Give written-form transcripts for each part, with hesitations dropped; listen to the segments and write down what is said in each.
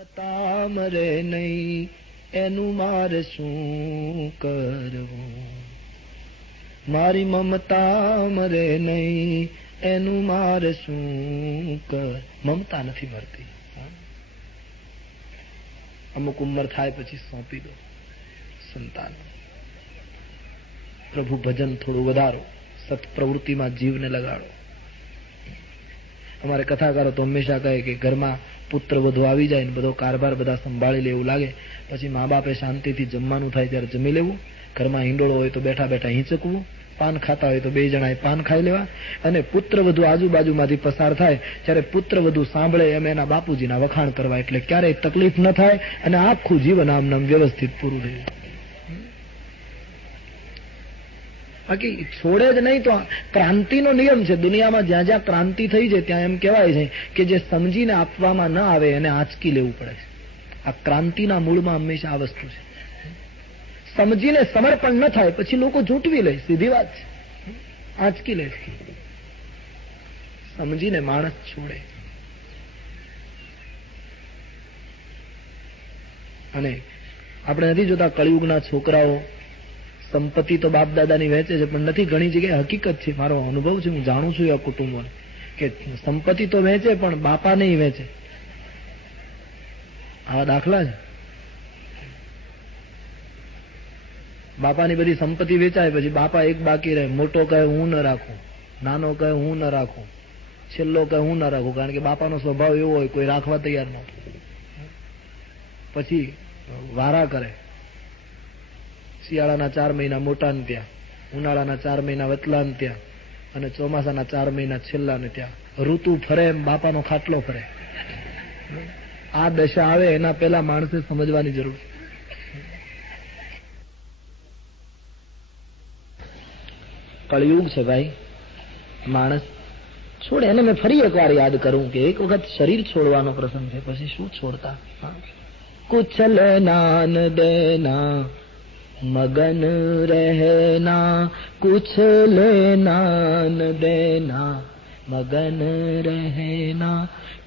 મમતા મરે નહીં એનું મારે શું કરવું, મારી મમતા મરે નહીં એનું મારે શું કર. મમતા નથી મરતી. અમુક ઉંમર થાય પછી સોંપી દો સંતાન. પ્રભુ ભજન થોડું વધારો, સત્પ્રવૃત્તિમાં જીવને લગાડો. અમારે કથાકારો તો હંમેશા કહે કે ઘરમાં પુત્ર વધુ આવી જાય ને બધો કારભાર બધા સંભાળી લે એવું લાગે, પછી મા બાપે શાંતિથી જમવાનું થાય ત્યારે જમી લેવું, ઘરમાં હિંડોળો હોય તો બેઠા બેઠા હિંચકવું, પાન ખાતા હોય તો બે જણાએ પાન ખાઈ લેવા, અને પુત્ર વધુ આજુબાજુમાંથી પસાર થાય ત્યારે પુત્ર વધુ સાંભળે એમ એના બાપુજીના વખાણ કરવા, એટલે ક્યારેય તકલીફ ન થાય અને આખું જીવન આમ નામ વ્યવસ્થિત પૂરું રહે. બાકી છોડે જ નહીં તો ક્રાંતિનો નિયમ છે. દુનિયામાં જ્યાં જ્યાં ક્રાંતિ થઈ છે ત્યાં એમ કહેવાય છે કે જે સમજીને આપવામાં ન આવે એને આંચકી લેવું પડે છે. આ ક્રાંતિના મૂળમાં હંમેશા આ વસ્તુ છે. સમજીને સમર્પણ ન થાય પછી લોકો ઝૂંટવી લે, સીધી વાત છે, આંચકી લે. સમજીને માણસ છોડે. અને આપણે નથી જોતા કળિયુગના છોકરાઓ સંપત્તિ તો બાપ દાદાની વહેંચે છે, પણ નથી, ઘણી જગ્યાએ હકીકત છે, મારો અનુભવ છે, હું જાણું છું આ કુટુંબોને, કે સંપત્તિ તો વહેંચે પણ બાપા નહીં વહેંચે. આવા દાખલા છે. બાપાની બધી સંપત્તિ વેચાય પછી બાપા એક બાકી રહે. મોટો કહે હું ન રાખું, નાનો કહે હું ન રાખું, છેલ્લો કહે હું ન રાખું, કારણ કે બાપાનો સ્વભાવ એવો હોય કોઈ રાખવા તૈયાર ન. પછી વારા કરે. શિયાળાના 4 મહિના મોટા ને ત્યાં, ઉનાળાના 4 મહિના વતલા ને ત્યાં, અને ચોમાસાના 4 મહિના છેલ્લા ને ત્યાં. ઋતુ ફરે એમ બાપાનો ખાટલો ફરે. આ દશા આવે એના પહેલા માણસે સમજવાની જરૂર છે. કળિયુગ છે ભાઈ. માણસ છોડે. એને મેં ફરી એકવાર યાદ કરું કે એક વખત શરીર છોડવાનો પ્રસંગ છે, પછી શું છોડતા. કુછ લેના ન દેના મગન રહેના, કુછ લેના ન દેના મગન રહેના,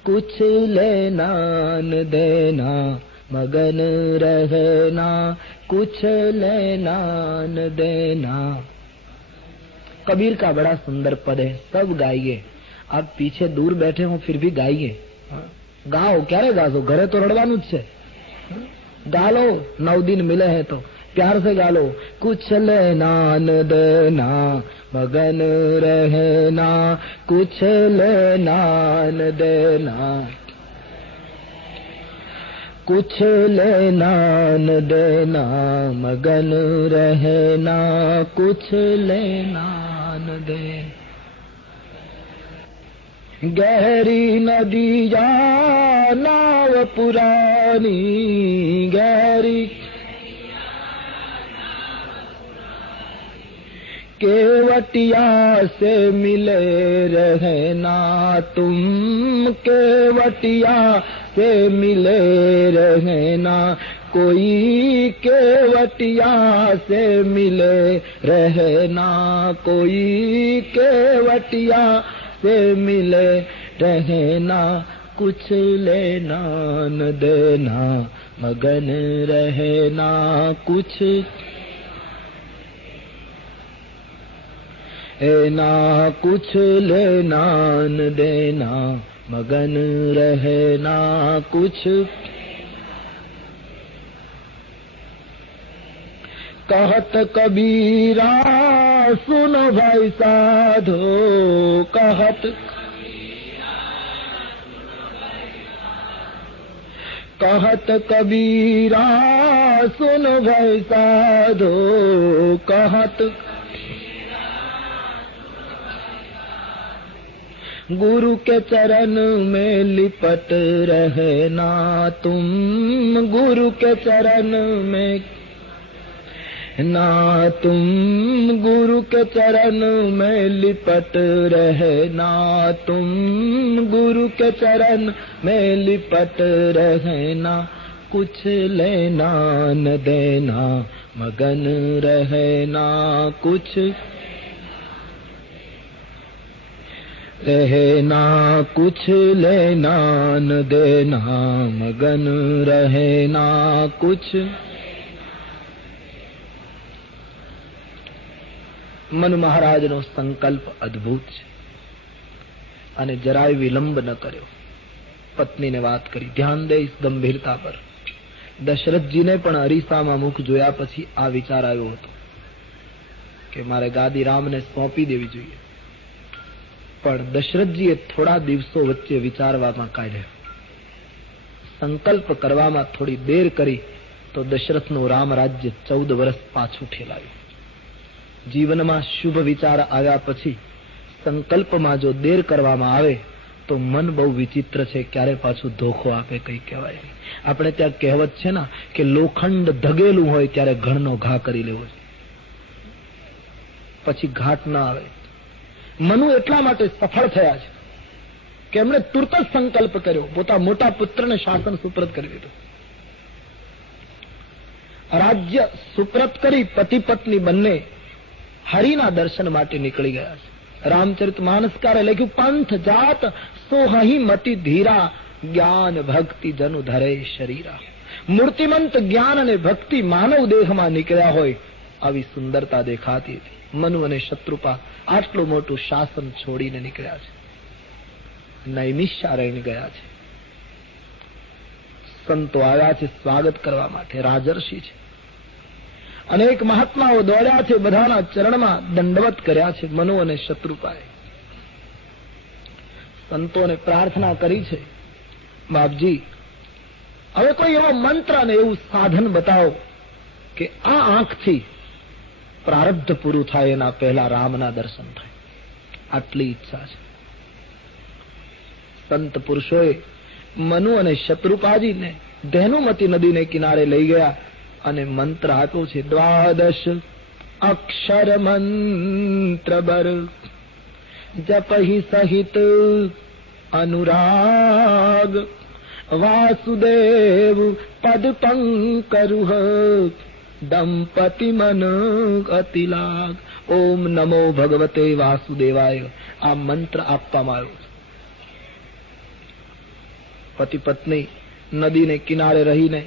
કુછ લેના ન દેના મગન રહેના, કુછ લેના ન દેના. कबीर का बड़ा सुंदर पद है, सब गाइए. आप पीछे दूर बैठे हो फिर भी गाइए. गाओ. क्यारे गाओ? घरे तो रड़वानु ज छे. गालो. 9 दिन मिले हैं तो प्यार से गालो. कुछ लेना न देना मगन रहना, कुछ लेना न देना, कुछ लेना न देना मगन रहना, कुछ लेना न दे. गहरी नदी या नाव पुरानी, गहरी केवटिया से मिले रहना तुम, केवटिया से मिले रहना, कोई केवटिया से मिले रहना, कोई केवटिया से मिले रहना, कुछ लेना न देना मगन रहना, कुछ ना कुछ लेना न देना मगन रहना, कुछ. कहत कबीरा सुनो भाई साधो, कहत कहत कबीरा सुनो भाई साधो, कहत गुरु के चरण में लिपट रहना तुम, गुरु के चरण में ना तुम, गुरु के चरण में लिपट रहना तुम, गुरु के चरण में लिपट रहना, कुछ लेना न देना मगन रहना, कुछ रहे ना कुछ लेना न देना मगन रहे ना कुछ. મનુ મહારાજનો સંકલ્પ અદ્ભુત છે અને જરાય વિલંબ ન કર્યો. પત્નીને વાત કરી, ધ્યાન દે ઇસ ગંભીરતા પર. દશરથજીને પણ અરીસામાં મુખ જોયા પછી આ વિચાર આવ્યો હતો કે મારે ગાદી રામને સોંપી દેવી જોઈએ. પણ દશરથજીએ થોડા દિવસો વચ્ચે વિચારવામાં કાઢ્યા. સંકલ્પ કરવામાં થોડી દેર કરી તો દશરથનું રામ રાજ્ય 14 વર્ષ પાછું ઠેલાયું. જીવનમાં શુભ વિચાર આવ્યા પછી સંકલ્પમાં જો દેર કરવામાં આવે તો મન બહુ વિચિત્ર છે, ક્યારે પાછું ધોખો આપે કઈ કહેવાય નહીં. આપણે ત્યાં કહેવત છે ને કે લોખંડ ધગેલું હોય ત્યારે ઘણનો ઘા કરી લેવો છે, પછી ઘાટ ના આવે. મનુ એટલા માટે સફળ થયા છે કે એમણે તુરત જ સંકલ્પ કર્યો, પોતા મોટા પુત્રને શાસન સુપ્રત કરી દીધું. રાજ્ય સુપ્રત કરી પતિ પત્ની બંને હરિના દર્શન માટે નીકળી ગયા છે. રામચરિતમાનસકારે લખ્યું, પંથ જાત સોહી મતિ ધીરા જ્ઞાન ભક્તિ જનુ ધરે શરીરા. મૂર્તિમંત જ્ઞાન અને ભક્તિ માનવ દેહમાં નીકળ્યા હોય આવી સુંદરતા દેખાતી હતી. મનુ અને શત્રુપા આટલું મોટું શાસન છોડીને નીકળ્યા છે, નૈમિષારણ્ય ગયા છે. સંતો આવ્યા છે સ્વાગત કરવા માટે, રાજર્ષિ છે. અનેક મહાત્માઓ દોડ્યા છે, બધાના ચરણમાં દંડવત કર્યા છે. મનુ અને શત્રુપાએ સંતોને પ્રાર્થના કરી છે, બાપજી હવે કોઈ એવો મંત્ર અને એવું સાધન બતાવો કે આ આંખથી પ્રારબ્ધ પૂરું થાય એના પહેલા રામના દર્શન થાય. આટલી ઈચ્છા છે. સંત પુરુષોએ મનુ અને શત્રુપાજીને ધેનુમતી નદીને કિનારે લઈ ગયા અને મંત્ર આપ્યો છે. 12 અક્ષર મંત્ર બર જપહી સહિત અનુરાગ વાસુદેવ પદ પંકરુહ દંપતિ મન અતિલાગ. ઓમ નમો ભગવતે વાસુદેવાય. આ મંત્ર આપવામાં આવ્યો છે. પતિ પત્ની નદીને કિનારે રહીને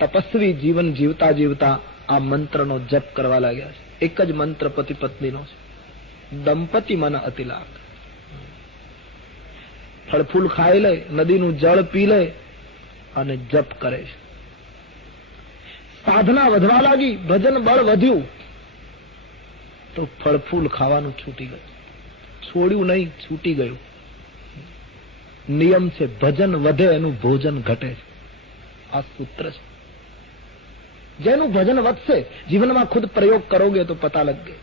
તપસ્વી જીવન જીવતા જીવતા આ મંત્રનો જપ કરવા લાગ્યા છે. એક જ મંત્ર પતિ પત્નીનો છે, દંપતિ મન અતિલાગ. ફળફૂલ ખાઈ લે, નદીનું જળ પી લે અને જપ કરે છે. સાધના વધવા લાગી, ભજન બળ વધ્યું તો ફળફૂલ ખાવાનું છૂટી ગયું. છોડ્યું નહીં, છૂટી ગયું. નિયમ છે, ભજન વધે એનું ભોજન ઘટે. આ સૂત્ર છે. જેનું ભજન વધશે, જીવનમાં ખુદ પ્રયોગ કરોગે તો પતા લગે.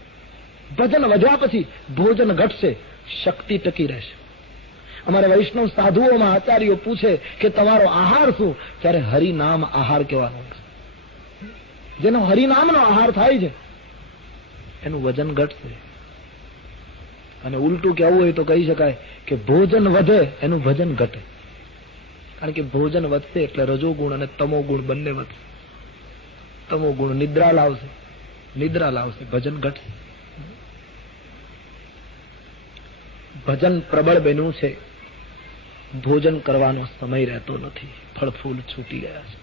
ભજન વધ્યા પછી ભોજન ઘટશે, શક્તિ ટકી રહેશે. અમારે વૈષ્ણવ સાધુઓમાં આચાર્યો પૂછે કે તમારો આહાર શું, ત્યારે હરિનામ આહાર કહેવાનો. જેનો હરિનામનો આહાર થાય છે એનું વજન ઘટશે. અને ઉલટું કહેવું હોય તો કહી શકાય કે ભોજન વધે એનું ભજન ઘટે. કારણ કે ભોજન વધશે એટલે રજોગુણ અને તમો ગુણ બંને વધશે. તમો ગુણ નિદ્રા લાવશે, નિદ્રા લાવશે, ભજન ઘટશે. ભજન પ્રબળ બન્યું છે, ભોજન કરવાનો સમય રહેતો નથી. ફળફૂલ છૂટી ગયા છે.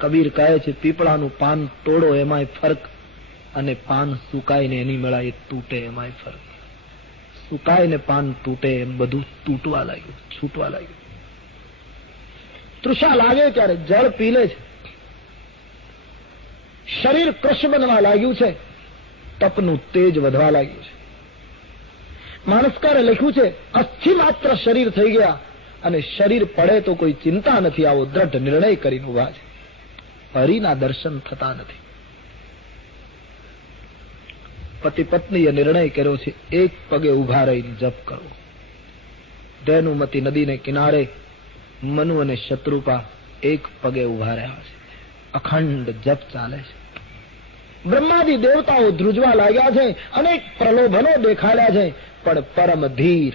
કબીર કહે છે, પીપળાનું પાન તોડો એમાંય ફરક, અને પાન સુકાઈને એની મેળાએ તૂટે એમાંય ફરક. સુકાઈને પાન તૂટે એમ બધું તૂટવા લાગ્યું, છૂટવા લાગ્યું. તૃષા લાગે ત્યારે જળ પી લે છે. શરીર કૃશ બનવા લાગ્યું છે, તપનું તેજ વધવા લાગ્યું છે. માનસકારે લખ્યું છે, અસ્થિ માત્ર શરીર થઈ ગયા અને શરીર પડે તો કોઈ ચિંતા નથી, આવો દ્રઢ નિર્ણય કરીને ઉભા છે. હરિના દર્શન થતા નથી. પતિ પત્નીએ નિર્ણય કર્યો છે, એક પગે ઉભા રહીને જપ કરવો. ધેનુમતી નદીને કિનારે મનુ અને શત્રુપા એક પગે ઉભા રહ્યા છે. અખંડ જપ ચાલે છે. બ્રહ્માદિ દેવતાઓ ધ્રુજવા લાગ્યા છે, અનેક પ્રલોભનો દેખાડ્યા છે, પણ પરમ ધીર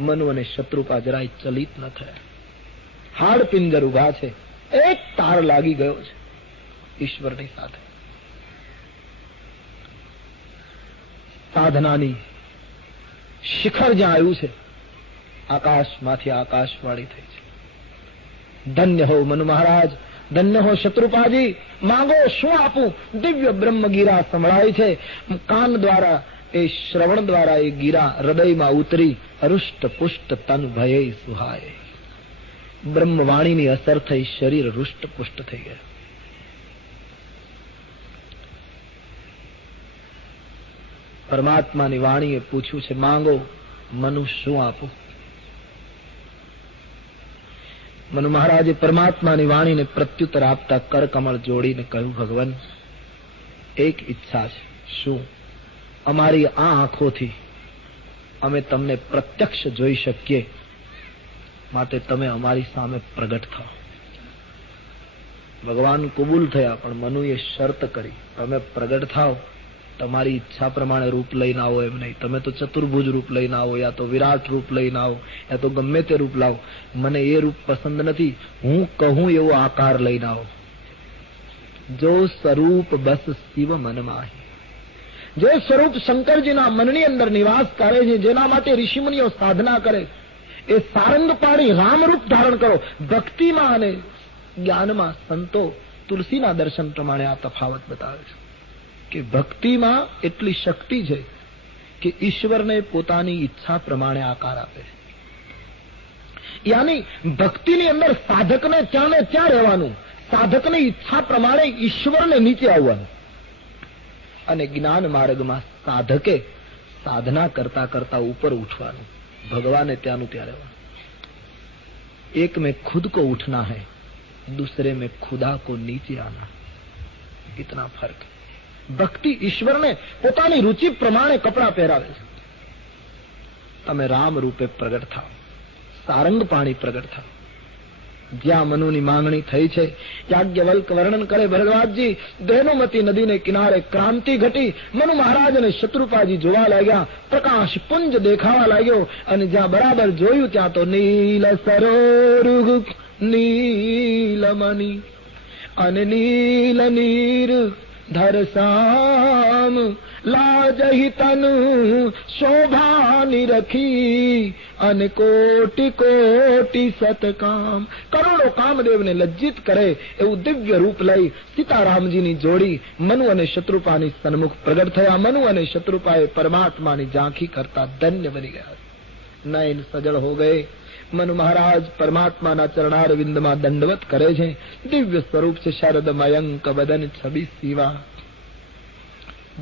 મનુ અને શત્રુપા જરાય ચલિત ન થયા. હાડપિંજર ઉભા છે. એક તાર લાગી ગયો છે ઈશ્વરની સાથે. સાધનાની શિખર જ્યાં આવ્યું છે, આકાશમાંથી આકાશવાણી થઈ છે. ધન્ય હો મનુ મહારાજ, ધન્ય હો શત્રુપાજી, માંગો શું આપું? દિવ્ય બ્રહ્મ ગીરા સંભળાય છે. કાન દ્વારા, એ શ્રવણ દ્વારા એ ગીરા હૃદયમાં ઉતરી હૃષ્ટ પુષ્ટ તન ભય સુહાય. બ્રહ્મવાણીની અસર થઈ, શરીર હૃષ્ટ પુષ્ટ થઈ ગયા. પરમાત્માની વાણીએ પૂછ્યું છે, માંગો મનુ શું આપું? મનુ મહારાજે પરમાત્માની વાણીને પ્રત્યુત્તર આપતા કરકમળ જોડીને કહ્યું, ભગવાન, એક ઈચ્છા છે. શું? અમારી આ આંખોથી અમે તમને પ્રત્યક્ષ જોઈ શકીએ, માટે તમે અમારી સામે પ્રગટ થાઓ. ભગવાન કબૂલ થયા, પણ મનુએ શરત કરી, તમે પ્રગટ થાઓ, તમારી ઈચ્છા પ્રમાણે રૂપ લઈને આવો એમ નહીં. તમે તો ચતુર્ભુજ રૂપ લઈને આવો, યા તો વિરાટ રૂપ લઈને આવો, યા તો ગમે તે રૂપ લાવો. મને એ રૂપ પસંદ નથી. હું કહું એવો આકાર લઈને આવો. જો સ્વરૂપ બસ શિવ મન માહી. જે સ્વરૂપ શંકરજીના મનની અંદર નિવાસ કરે છે, જેના માટે ઋષિમુનિઓ સાધના કરે, એ સારંગ પાડી રામરૂપ ધારણ કરો. ભક્તિમાં અને જ્ઞાનમાં સંતો તુલસીના દર્શન પ્રમાણે આ તફાવત બતાવે છે કે ભક્તિમાં એટલી શક્તિ છે કે ઈશ્વરને પોતાની ઈચ્છા પ્રમાણે આકાર આપે. યાની ભક્તિની અંદર સાધકને ત્યાં ને ત્યાં રહેવાનું, સાધકની ઈચ્છા પ્રમાણે ઈશ્વરને નીચે આવવાનું. અને જ્ઞાન માર્ગમાં સાધકે સાધના કરતા કરતા ઉપર ઉઠવાનું, ભગવાને ત્યાંનું ત્યાં રહેવાનું. એક में खुद को उठना है, दूसरे में खुदा को नीचे आना, इतना फर्क. ભક્તિ ઈશ્વરને પોતાની રુચિ પ્રમાણે કપડા પહેરાવે છે. તમે રામ રૂપે પ્રગટ થાઓ, સારંગ પાણી પ્રગટ થાઓ. જ્યાં મનુની માંગણી થઈ છે, યાજ્ઞવલ્ક વર્ણન કરે, ભરદ્વાજજી, ધેનુમતી નદીને કિનારે ક્રાંતિ ઘટી. મનુ મહારાજ અને શત્રુપાજી જોવા લાગ્યા, પ્રકાશ પુંજ દેખાવા લાગ્યો, અને જ્યાં બરાબર જોયું ત્યાં તો નીલ સરોરુગ નીલમણી અને નીલ નીર ધરસામ લાજહી તન શોભા નિરખી અને કોટી કોટી સતકામ. કરોડો કામદેવને લજ્જિત કરે એવું દિવ્ય રૂપ લઈ સીતારામજીની જોડી મનુ અને શત્રુપાની સન્મુખ પ્રગટ થયા. મનુ અને શત્રુપાએ પરમાત્માની ઝાંખી કરતા ધન્ય બની ગયા. નયન સજળ હો ગયે. મનુ મહારાજ પરમાત્માના ચરણાર વિંદમાં દંડવત કરે છે. દિવ્ય સ્વરૂપ છે, શરદ મયંક બદન છબી સીવા.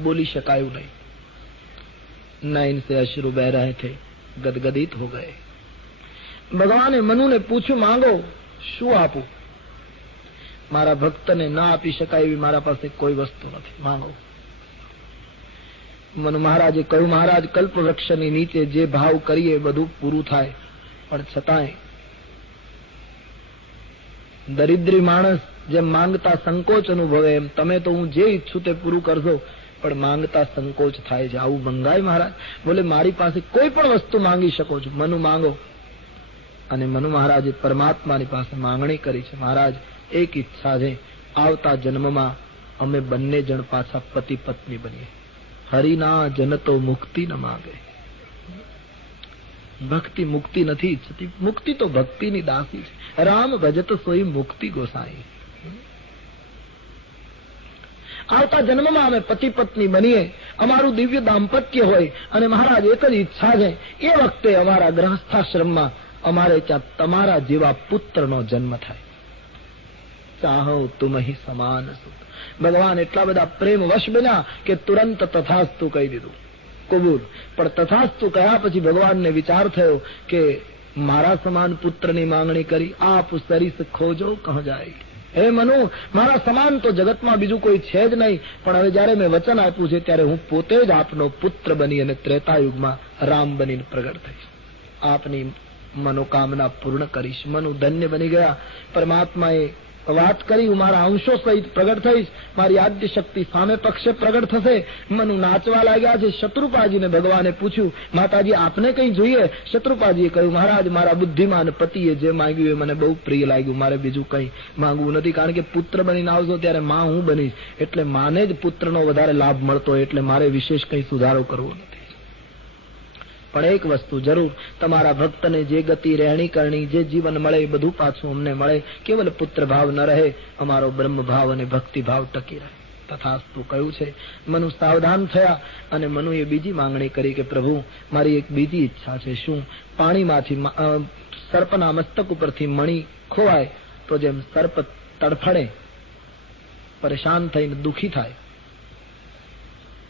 બોલી શકાયું નહીં. નયન સે અશ્રુ બહ રહે થે, ગદગદિત હો ગયે. ભગવાને મનુને પૂછ્યું, માંગો શું આપું? મારા ભક્તને ના આપી શકાય એવી મારા પાસે કોઈ વસ્તુ નથી, માંગો. મનુ મહારાજે કહ્યું, મહારાજ, કલ્પ વૃક્ષની નીચે જે ભાવ કરીએ બધું પૂરું થાય, પણ છતાંય દરિદ્રી માણસ જેમ માંગતા સંકોચ અનુભવે, એમ તમે તો હું જે ઈચ્છું તે પૂરું કરશો, પણ માંગતા સંકોચ થાય છે. આવું મંગાય મહારાજ? બોલે, મારી પાસે કોઈ પણ વસ્તુ માંગી શકો છો, મનુ માંગો. અને મનુ મહારાજે પરમાત્માની પાસે માંગણી કરી છે, મહારાજ, એક ઈચ્છા છે, આવતા જન્મમાં અમે બંને જણ પાછા પતિ પત્ની બનીએ. હરિના જન તો મુક્તિ ન માગે. ભક્તિ મુક્તિ નથી ઈચ્છતી, મુક્તિ તો ભક્તિની દાસી છે. રામ ભજત સોઈ મુક્તિ ગોસાઈ. આવતા જન્મમાં અમે પતિ પત્ની બનીએ, અમારું દિવ્ય દાંપત્ય હોય, અને મહારાજ એક જ ઈચ્છા છે, એ વખતે અમારા ગ્રહસ્થાશ્રમમાં અમારે ત્યાં તમારા જેવા પુત્રનો જન્મ થાય. ચાહો તુમ હી સમાન સુત. ભગવાન એટલા બધા પ્રેમ વશ બન્યા કે તુરંત તથાસ્તુ કહી દીધું, કબૂલ. પણ તથાસ્તુ કહ્યા પછી ભગવાનને વિચાર થયો કે મારા સમાન પુત્રની માંગણી કરી, આપ સરીસ ખોજો કહો જાય. હે મનુ, મારા સમાન તો જગતમાં બીજું કોઈ છે જ નહીં, પણ હવે જયારે મેં વચન આપ્યું છે ત્યારે હું પોતે જ આપનો પુત્ર બની અને ત્રેતાયુગમાં રામ બનીને પ્રગટ થઈશ, આપની મનોકામના પૂર્ણ કરીશ. મનુ ધન્ય બની ગયા. પરમાત્માએ વાત કરી, હું મારા અંશો સહિત પ્રગટ થઈશ, મારી આદ્ય શક્તિ સામે પક્ષે પ્રગટ થશે. મનુ નાચવા લાગ્યા છે. શત્રુપાજીને ભગવાને પૂછ્યું, માતાજી આપને કઈ જોઈએ? શત્રુપાજીએ કહ્યું, મહારાજ, મારા બુદ્ધિમાન પતિએ જે માંગ્યું એ મને બહુ પ્રિય લાગ્યું, મારે બીજું કઈ માંગવું નથી. કારણ કે પુત્ર બનીને આવશો ત્યારે માં હું બનીશ, એટલે માને જ પુત્રનો વધારે લાભ મળતો હોય, એટલે મારે વિશેષ કઈ સુધારો કરવો નથી. પણ એક વસ્તુ જરૂર, તમારા ભક્તને જે ગતિ રહેણી કરણી, જે જીવન મળે એ બધું પાછું અમને મળે. કેવલ પુત્ર ભાવ ન રહે, અમારો બ્રહ્મ ભાવ અને ભક્તિ ભાવ ટકી રહે. તથાસ્તુ કહ્યું છે. મનુ સાવધાન થયા અને મનુએ બીજી માંગણી કરી કે પ્રભુ, મારી એક બીજી ઈચ્છા છે. શું? પાણીમાંથી સર્પના મસ્તક ઉપરથી મણી ખોવાય તો જેમ સર્પ તડફડે, પરેશાન થઈને દુઃખી થાય,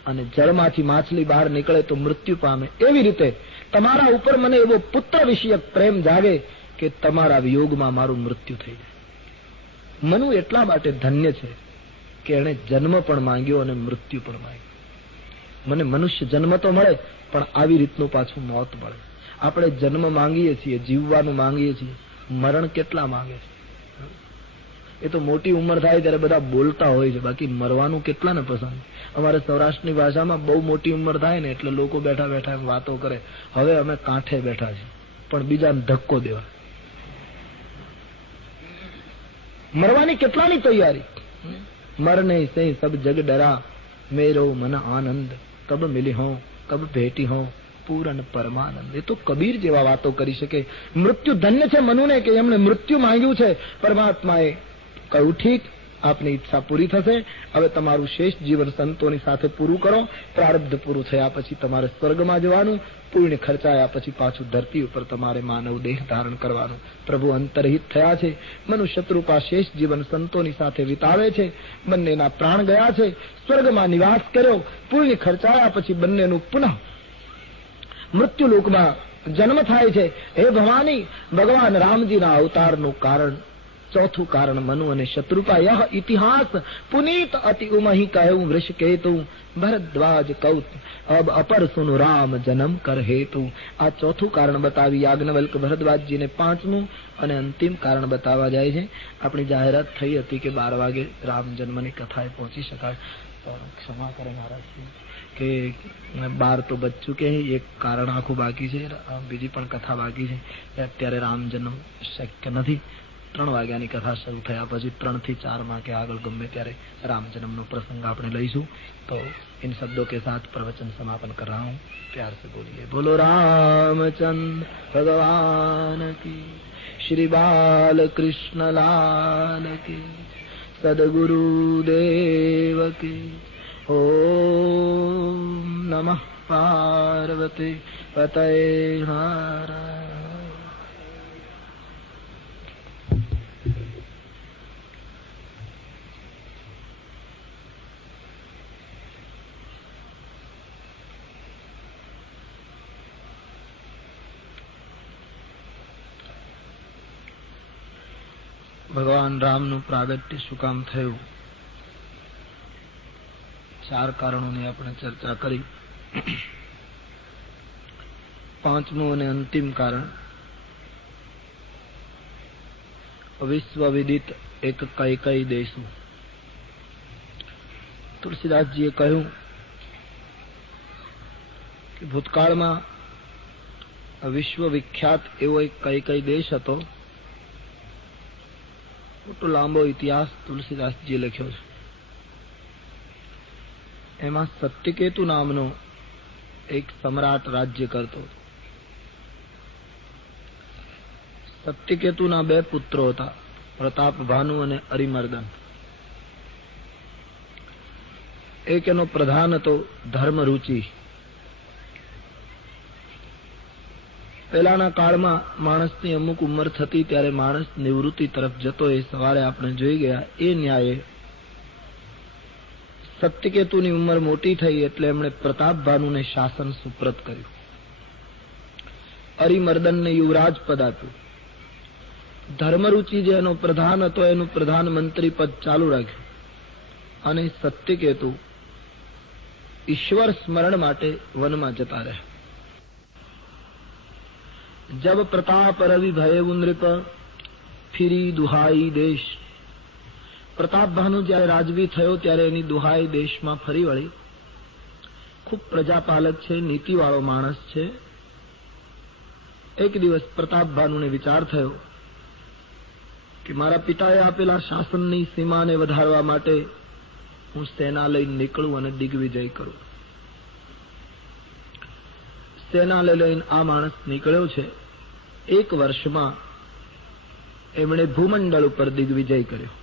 અને જળમાંથી માછલી બહાર નીકળે તો મૃત્યુ પામે, એવી રીતે તમારા ઉપર મને એવો પુત્ર વિષયક પ્રેમ જાગે કે તમારા વિયોગમાં મારું મૃત્યુ થઈ જાય. મનુ એટલા માટે ધન્ય છે કે એણે જન્મ પણ માંગ્યો અને મૃત્યુ પણ માંગ્યો. મને મનુષ્ય જન્મ તો મળે, પણ આવી રીતનું પાછું મોત મળે. આપણે જન્મ માંગીએ છીએ, જીવવાનું માંગીએ છીએ, મરણ કેટલા માંગે છે? એ તો મોટી ઉંમર થાય ત્યારે બધા બોલતા હોય છે, બાકી મરવાનું કેટલાને પસંદ. અમારે સૌરાષ્ટ્રની ભાષામાં બહુ મોટી ઉંમર થાય ને એટલે લોકો બેઠા બેઠા વાતો કરે, હવે અમે કાંઠે બેઠા છીએ, પણ બીજાને ધક્કો દેવા. મરવાની કેટલાની તૈયારી. મરને સે સબ જગ ડરા, મેરો મન આનંદ, કબ મિલી હો કબ ભેટી હો પૂરન પરમાનંદ. એ તો કબીર જેવા વાતો કરી શકે. મૃત્યુ ધન્ય છે મનુને કે એમણે મૃત્યુ માંગ્યું છે. પરમાત્માએ કહ્યું, ઠીક, આપની ઈચ્છા પૂરી થશે. હવે તમારું શેષ જીવન સંતોની સાથે પૂરું કરો. પ્રારબ્ધ પૂરું થયા પછી તમારે સ્વર્ગમાં જવાનું. પુણ્ય ખર્ચાયા પછી પાછું ધરતી ઉપર તમારે માનવ દેહ ધારણ કરવાનું. પ્રભુ અંતરહિત થયા છે. મનુ શત્રુપા શેષ જીવન સંતોની સાથે વિતાવે છે. બંનેના પ્રાણ ગયા છે. સ્વર્ગમાં નિવાસ કર્યો. પુણ્ય ખર્ચાયા પછી બંનેનું પુનઃ મૃત્યુલોકમાં જન્મ થાય છે. હે ભવાની, ભગવાન રામજીના અવતારનું કારણ, ચોથું કારણ મનુ અને શત્રુપા. યહ ઇતિહાસ પુનીત અતિ ઉમહી કહ્યું વૃષકેતુ, ભરદ્વાજ કૌત અબ અપર સુન રામ જન્મ કર હેતુ. આ ચોથું કારણ બતાવી યાજ્ઞવલ્ક ભરદ્વાજજીને. પાંચમું અને અંતિમ કારણ બતાવવા જાય છે. આપણી જાહેરાત થઈ હતી કે 12 વાગે રામ જન્મની કથાએ પહોંચી શકાય, તો ક્ષમા કરે મહારાજ કે 12 તો બચ ચૂકે. એક કારણ આખું બાકી છે, બીજી પણ કથા બાકી છે. અત્યારે રામ જન્મ શક્ય નથી. 3 વાગ્યાની કથા શરૂ થયા પછી 3 થી 4 કે આગળ ગમે ત્યારે राम जन्म नो प्रसंग आपने लईशु. तो इन शब्दों के साथ प्रवचन समापन कर रहा हूँ. प्यार से बोलिए, बोलो रामचंद्र भगवान की, श्री बाल कृष्ण लाल की, सदगुरु देव की. ओम नमः पार्वती पतये नारायण. ભગવાન રામનું પ્રાગટ્ય શું કામ થયું? 4 કારણોની આપણે ચર્ચા કરી. 5મું અને અંતિમ કારણ, વિશ્વ વિદિત એક કૈકેયી દેશુ. તુલસીદાસજીએ કહ્યું કે ભૂતકાળમાં વિશ્વ વિખ્યાત એવો એક કૈકેયી દેશ હતો. મોટો લાંબો ઇતિહાસ તુલસીદાસજીએ લખ્યો છે. એમાં સત્યકેતુ નામનો એક સમ્રાટ રાજ્ય કરતો. સત્યકેતુના 2 પુત્રો હતા, પ્રતાપભાનુ અને અરિમર્દન. એક એનો પ્રધાન હતો ધર્મરુચિ. પહેલાના કાળમાં માણસની અમુક ઉંમર થતી ત્યારે માણસ નિવૃત્તિ તરફ જતો, એ સવારે આપણે જોઈ ગયા. એ ન્યાયે સત્યકેતુની ઉંમર મોટી થઈ એટલે એમણે પ્રતાપભાનુને શાસન સુપ્રત કર્યું. અરિમર્દનને યુવરાજ પદ આપ્યું. ધર્મરુચિ જે એનો પ્રધાન હતો એનું પ્રધાનમંત્રી પદ ચાલુ રાખ્યું. અને સત્યકેતુ ઈશ્વર સ્મરણ માટે વનમાં જતા રહ્યા. जब प्रताप रवि भयउ नृप फिरी दुहाई देश. प्रताप भानु जયારે રાજવી થયો ત્યારે એની દુહાઈ દેશમાં ફરી વળી. ખૂબ પ્રજાપાલક છે, નીતિવાળો માણસ છે. એક દિવસ પ્રતાપ ભાનુને વિચાર થયો કે મારા પિતાએ આપેલા શાસનની સીમાને વધારવા માટે હું સેના લઈને નીકળું અને દિગ્વિજય કરું. સેના લઈને આ માણસ નીકળ્યો છે. 1 વર્ષમાં એમણે ભૂમંડળ ઉપર દિગ્વિજય કર્યો.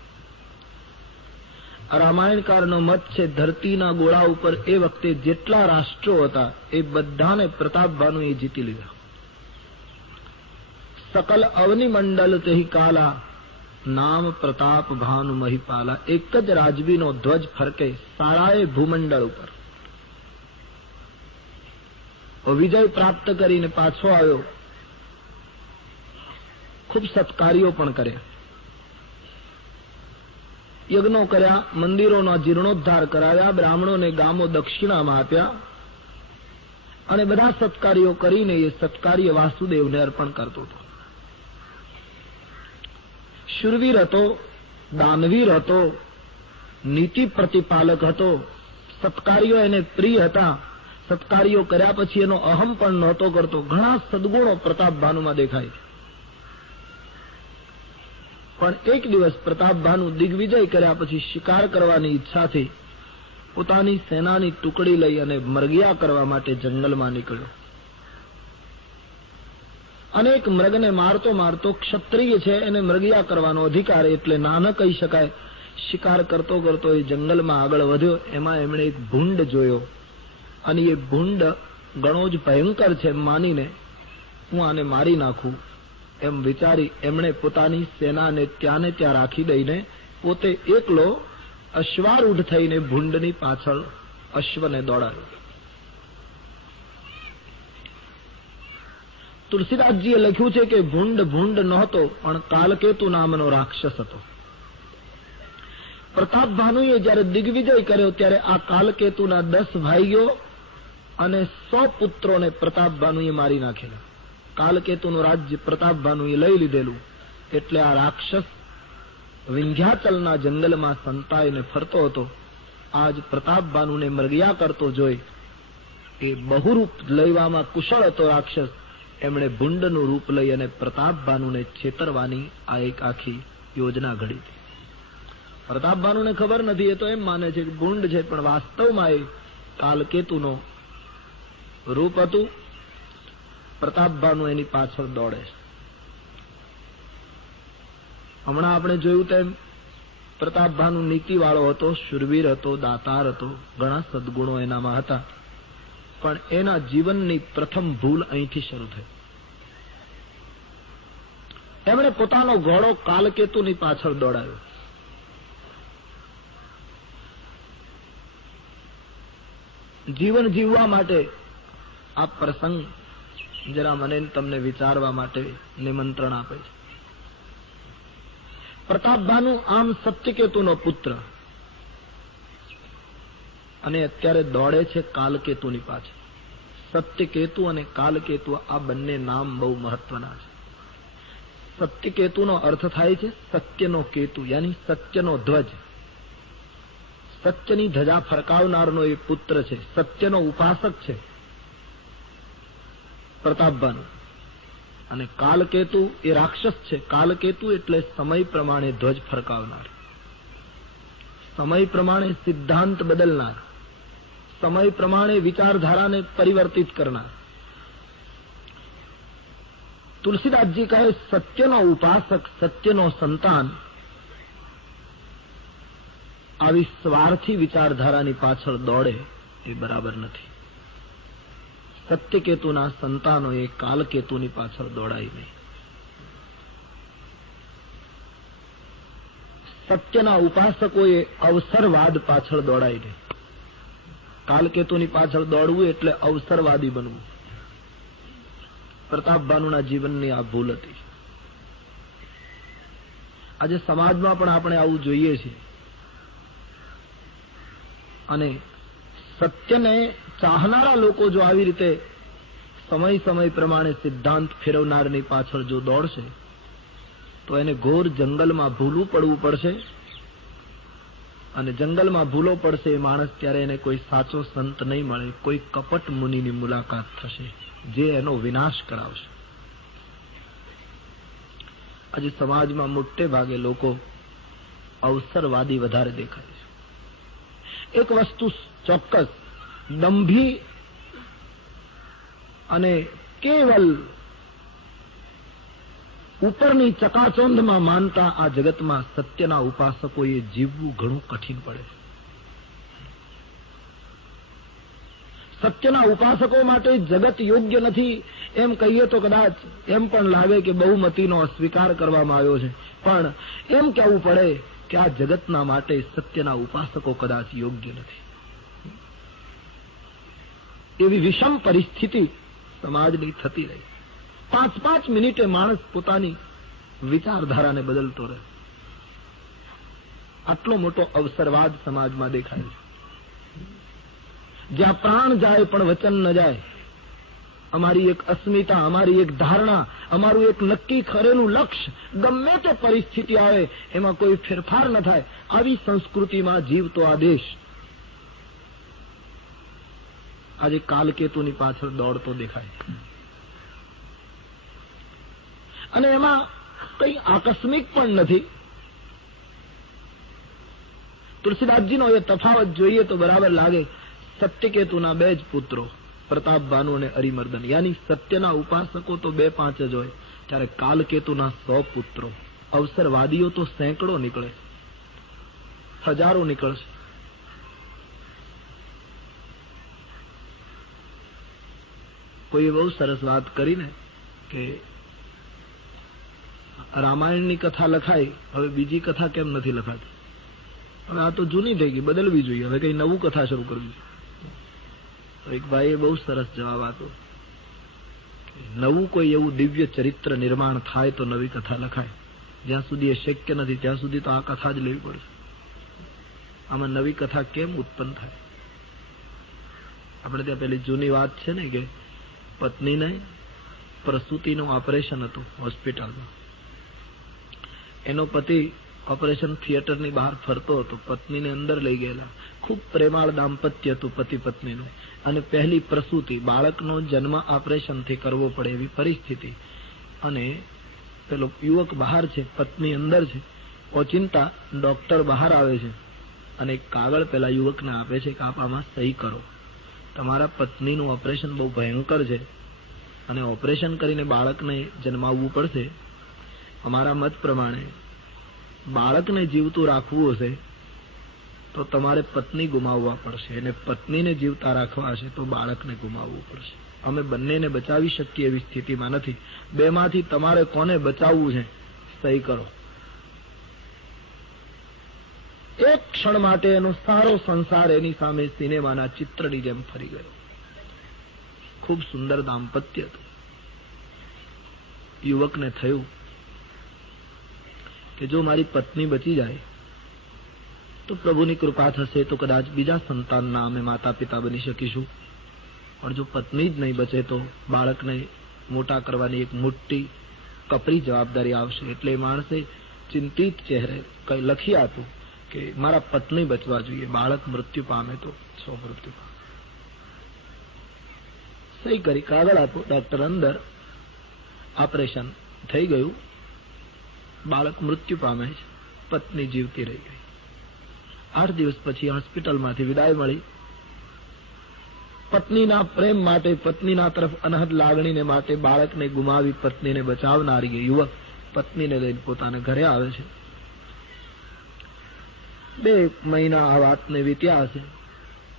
રામાયણકારનો મત છે ધરતીના ગોળા ઉપર એ વખતે જેટલા રાષ્ટ્રો હતા એ બધાને પ્રતાપભાનુએ જીતી લીધા. સકલ અવનિ મંડલ તેહી કાલા, નામ પ્રતાપ ભાનુ મહિપાલા. એક જ રાજવીનો ધ્વજ ફરકે સારાએ ભૂમંડળ ઉપર. વિજય પ્રાપ્ત કરીને પાછો આવ્યો. ખૂબ સત્કાર્યો પણ કર્યા, યજ્ઞો કર્યા, મંદિરોનો જીર્ણોદ્ધાર કરાવ્યા, બ્રાહ્મણોને ગામો દક્ષિણામાં આપ્યા અને બધા સત્કાર્યો કરીને એ સત્કાર્ય વાસુદેવને અર્પણ કરતો હતો. શૂરવીર હતો, દાનવીર હતો, નીતિ પ્રતિપાલક હતો. સત્કાર્યો એને પ્રિય હતા. સત્કાર્યો કર્યા પછી એનો અહમ પણ નહોતો કરતો. ઘણા સદગુણો પ્રતાપભાનુમાં દેખાય. પણ એક દિવસ પ્રતાપભાનુ દિગ્વિજય કર્યા પછી શિકાર કરવાની ઈચ્છાથી પોતાની સેનાની ટુકડી લઈ અને મરગિયા કરવા માટે જંગલમાં નીકળ્યો. અનેક મૃગને મારતો મારતો, ક્ષત્રિય છે એને મરગિયા કરવાનો અધિકાર એટલે ના ન કહી શકાય, શિકાર કરતો કરતો એ જંગલમાં આગળ વધ્યો. એમાં એમણે એક ભૂંડ જોયો અને એ ભૂંડ ઘણો જ ભયંકર છે માનીને હું આને મારી નાખું એમ વિચારી એમણે પોતાની સેનાને ત્યાં ને ત્યાં રાખી દઈને પોતે એકલો અશ્વારૂઢ થઈને ભૂંડની પાછળ અશ્વને દોડાવ્યો. તુલસીદાસજીએ લખ્યું છે કે ભૂંડ નહોતો પણ કાલકેતુ નામનો રાક્ષસ હતો. પ્રતાપભાનુએ જયારે દિગ્વિજય કર્યો ત્યારે આ કાલકેતુના 10 ભાઈઓ અને 100 પુત્રોને પ્રતાપભાનુએ મારી નાખેલા. કાલકેતુનું રાજ્ય પ્રતાપભાનુએ લઈ લીધેલું. એટલે આ રાક્ષસ વિંધ્યાચલના જંગલમાં સંતાઈને ફરતો હતો. આજ પ્રતાપભાનુને મરગિયા કરતો જોઈ એ બહુરૂપ લેવામાં કુશળ હતો રાક્ષસ. એમણે ભૂંડનું રૂપ લઈ અને પ્રતાપભાનુને છેતરવાની આ એક આખી યોજના ઘડી હતી. પ્રતાપભાનુને ખબર નથી, એ તો એમ માને છે કે ભૂંડ છે, પણ વાસ્તવમાં એ કાલકેતુનો રૂપ હતું. પ્રતાપભાનુ એની પાછળ દોડે છે. હમણાં આપણે જોયું તેમ પ્રતાપભાનુ નીતિવાળો હતો, શૂરવીર હતો, દાતાર હતો, ઘણા સદગુણો એનામાં હતા. પણ એના જીવનની પ્રથમ ભૂલ અહીંથી શરૂ થઈ. એમણે પોતાનો ઘોડો કાલકેતુની પાછળ દોડાવ્યો. જીવન જીવવા માટે આ પ્રસંગ જરા મને તમને વિચારવા માટે નિમંત્રણ આપે છે. પ્રતાપભાનુ આમ સત્યકેતુનો પુત્ર અને અત્યારે દોડે છે કાલકેતુની પાછળ. સત્યકેતુ અને કાલકેતુ આ બંને નામ બહુ મહત્વના છે. સત્યકેતુનો અર્થ થાય છે સત્યનો કેતુ, યાની સત્યનો ધ્વજ. સત્યની ધજા ફરકાવનારનો એ પુત્ર છે, સત્યનો ઉપાસક છે પ્રતાપભાનુ. અને કાલકેતુ એ રાક્ષસ છે. કાલકેતુ એટલે સમય પ્રમાણે ધ્વજ ફરકાવનાર, સમય પ્રમાણે સિદ્ધાંત બદલનાર, સમય પ્રમાણે વિચારધારાને પરિવર્તિત કરનાર. તુલસીદાસજી કહે સત્યનો ઉપાસક, સત્યનો સંતાન આવી સ્વાર્થી વિચારધારાની પાછળ દોડે એ બરાબર નથી. સત્યકેતુના સંતાનો એ કાલકેતુની પાછળ દોડાય નહીં. સત્યના ઉપાસકોએ અવસરવાદ પાછળ દોડાય નહીં. કાલકેતુની પાછળ દોડવું એટલે અવસરવાદી બનવું. પ્રતાપભાનુના જીવનની આ ભૂલ હતી. આજે સમાજમાં પણ આપણે આવું જોઈએ છીએ. અને સત્યને ચાહનારા લોકો જો આવી રીતે સમય પ્રમાણે સિદ્ધાંત ફેરવનારની પાછળ જો દોડશે તો એને ઘોર જંગલમાં ભૂલું પડવું પડશે. અને જંગલમાં ભૂલો પડશે એ માણસ ત્યારે એને કોઈ સાચો સંત નહીં મળે, કોઈ કપટ મુનિની મુલાકાત થશે જે એનો વિનાશ કરાવશે. આજે સમાજમાં મોટે ભાગે લોકો અવસરવાદી વધારે દેખાય છે. એક વસ્તુ ચોક્કસ, દંભી અને કેવલ ઉપરની ચકાચોંધમાં માનતા આ જગતમાં સત્યના ઉપાસકોએ જીવવું ઘણું કઠિન પડે. સત્યના ઉપાસકો માટે જગત યોગ્ય નથી એમ કહીએ તો કદાચ એમ પણ લાગે કે બહુમતીનો અસ્વીકાર કરવામાં આવ્યો છે, પણ એમ કહેવું પડે કે આ જગતના માટે સત્યના ઉપાસકો કદાચ યોગ્ય નથી. એવી વિષમ પરિસ્થિતિ સમાજની થતી રહી. 5-5 મિનિટે માણસ પોતાની વિચારધારાને બદલતો રહે. આટલો મોટો અવસરવાદ સમાજમાં દેખાય છે. જ્યાં પ્રાણ જાય પણ વચન ન જાય. અમારી એક અસ્મિતા, અમારી એક ધારણા, અમારું એક નક્કી કરેલું લક્ષ્ય ગમે તે પરિસ્થિતિ આવે એમાં કોઈ ફેરફાર ન થાય. આવી સંસ્કૃતિમાં જીવતો આ દેશ આજે કાલકેતુની પાછળ દોડતો દેખાય. અને એમાં કઈ આકસ્મિક પણ નથી. તુલસીદાસજીનો એ તફાવત જોઈએ તો બરાબર લાગે. સત્યકેતુના 2 જ પુત્રો, પ્રતાપભાનુ અને અરિમર્દન, યાની સત્યના ઉપાસકો તો 2-5 જ હોય, ત્યારે કાલકેતુના 100 પુત્રો. અવસરવાદીઓ તો સેંકડો નીકળે, હજારો નીકળશે. કોઈએ બહુ સરસ વાત કરીને કે રામાયણની કથા લખાઈ, હવે બીજી કથા કેમ નથી લખાતી? હવે આ તો જૂની થઈ ગઈ, બદલવી જોઈએ, હવે કઈ નવું કથા શરૂ કરવી. એક ભાઈએ બહુ સરસ જવાબ આપ્યો, નવું કોઈ એવું દિવ્ય ચરિત્ર નિર્માણ થાય તો નવી કથા લખાય. જ્યાં સુધી એ શક્ય નથી ત્યાં સુધી તો આ કથા જ લેવી પડશે. આમાં નવી કથા કેમ ઉત્પન્ન થાય? આપણે ત્યાં પેલી જૂની વાત છે ને કે પત્નીને પ્રસૂતિનું ઓપરેશન હતું હોસ્પિટલમાં. એનો પતિ ઓપરેશન થિયેટરની બહાર ફરતો હતો, પત્નીને અંદર લઈ ગયેલા. ખૂબ પ્રેમાળ દાંપત્ય હતું પતિ પત્નીનું, અને પહેલી પ્રસૂતિ, બાળકનો જન્મ ઓપરેશનથી કરવો પડે એવી પરિસ્થિતિ. અને પેલો યુવક બહાર છે, પત્ની અંદર છે. ઓચિંતા ડોક્ટર બહાર આવે છે અને એક કાગળ પેલા યુવકને આપે છે કે આપ આમાં સહી કરો. તમારા પત્નીનું ઓપરેશન બહુ ભયંકર છે અને ઓપરેશન કરીને બાળકને જન્માવવું પડશે. અમારા મત પ્રમાણે બાળકને જીવતું રાખવું હશે તો તમારે પત્ની ગુમાવવા પડશે, અને પત્નીને જીવતા રાખવા હશે તો બાળકને ગુમાવવું પડશે. અમે બંનેને બચાવી શકીએ એવી સ્થિતિમાં નથી. 2 માંથી તમારે કોને બચાવવું છે, સહી કરો. એક ક્ષણ માટે એનો સારો સંસાર એની સામે સિનેમાના ચિત્રની જેમ ફરી ગયો. ખૂબ સુંદર દાંપત્ય હતું. યુવકને થયું કે જો મારી પત્ની બચી જાય તો પ્રભુની કૃપા થશે તો કદાચ બીજા સંતાનના અમે માતા પિતા બની શકીશું, પણ જો પત્ની જ નહીં બચે તો બાળકને મોટા કરવાની એક મોટી કપરી જવાબદારી આવશે. એટલે માણસે ચિંતિત ચહેરે કઈ લખી આપ્યું કે મારા પત્ની બચવા જોઈએ, બાળક મૃત્યુ પામે તો મૃત્યુ પામે. સહી કરી કાગળ આપો, ડોક્ટર અંદર, ઓપરેશન થઈ ગયું, બાળક મૃત્યુ પામે છે, પત્ની જીવતી રહી ગઈ. 8 દિવસ પછી હોસ્પિટલમાંથી વિદાય મળી. પત્નીના પ્રેમ માટે, પત્નીના તરફ અનહદ લાગણીને માટે બાળકને ગુમાવી પત્નીને બચાવનારી યુવક પત્નીને લઈને પોતાને ઘરે આવે છે. 2 મહિના આ વાતને વીત્યા હશે.